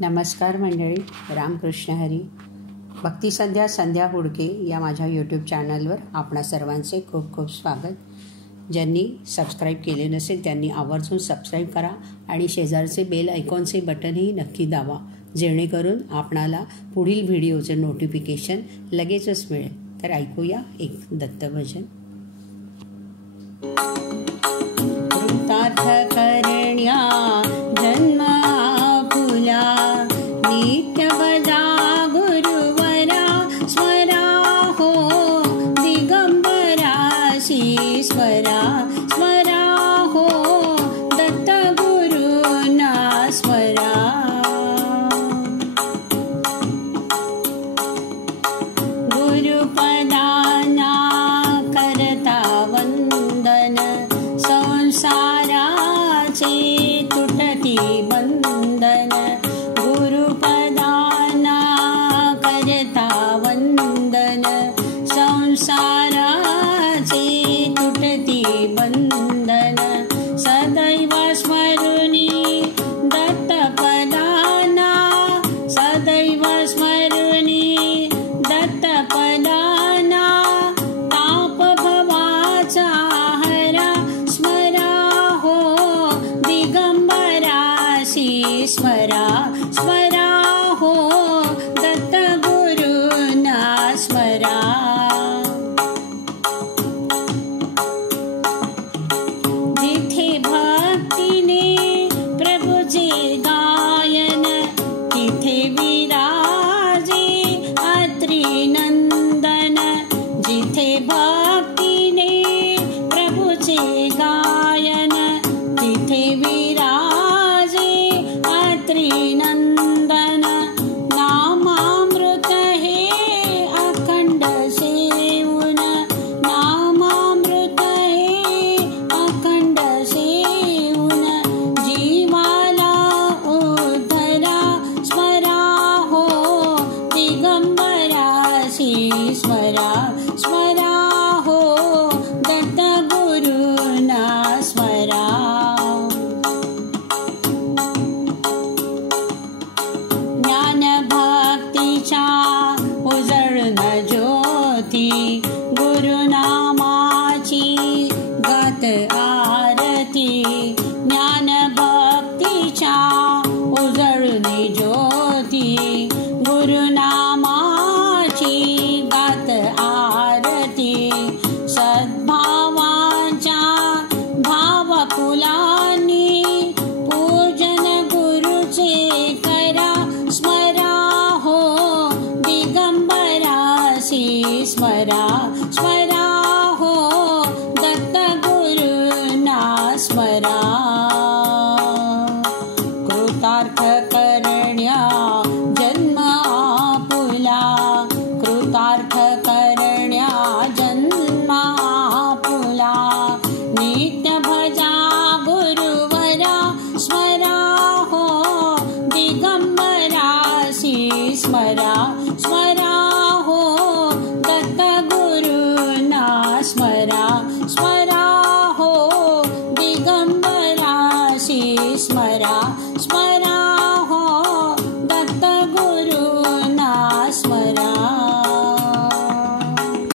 नमस्कार मंडळी, रामकृष्ण हरी. भक्तिसंध्या संध्या हुडके या माझ्या यूट्यूब चॅनलवर आपणा सर्वांचे खूप खूप स्वागत. ज्यांनी सबस्क्राईब केले नसेल त्यांनी आवर्जून सबस्क्राईब करा आणि शेजारचे बेल आयकॉनचे बटनही नक्की दाबा, जेणेकरून आपणाला पुढील व्हिडिओचे नोटिफिकेशन लगेचच मिळेल. तर ऐकूया एक दत्तभजन. कृतार्थ करण्या जन्म आपुला, नित्य बजा गुरुवरा स्वरा हो, दिगंबराशी स्वरा स्वरा हो, दत्त गुरुना स्वरा. गुरुपदाना करता वंदन, संसाराचे तुटती बंधन. गुरुपदाना करता वंदन, संसाराचे तुटती बंधन. सदैव स्मरुनी दत्तपदाना, सदैव स्मरुनी दत्तपदाना. ताप भवाचा हरा स्मरा हो, दिगंबराशी स्वरा स्वरा हो, दत्त गुरुना स्वरा. जिथे भक्तीने प्रभुचे गायन, तिथे विराजे अत्री नंदन. जिथे भक्तीने प्रभुचे गायन, तिथे विराजे अत्री नंदन. नामामृत हे अखंड सेवून, नामामृत हे अखंड सेवून. जीवाला उद्धरा स्मरा हो, दिगंबराशी स्वरा स्वरा हो, दत्त गुरुना स्वरा. ज्ञान भक्तीच्या उजळण ज्योती, गुरुनामाची गात आरती. ज्ञान भक्तीच्या उजळण ज्योती, गुरुनामाची गात आरती. सद्भावाच्या भावफुलांनी पूजन गुरुचे करा स्मरा हो, दिगंबराशी स्वरा स्वरा हो, दत्त गुरुना स्वरा. कृतार्थ करण्या जन्म आपुला, कृतार्थ करण्या जन्म आपुला. नित्य भजा गुरुवरा स्वरा हो, दिगंबराशी स्वरा स्वरा हो, दत्त गुरुना स्वरा स्वरा.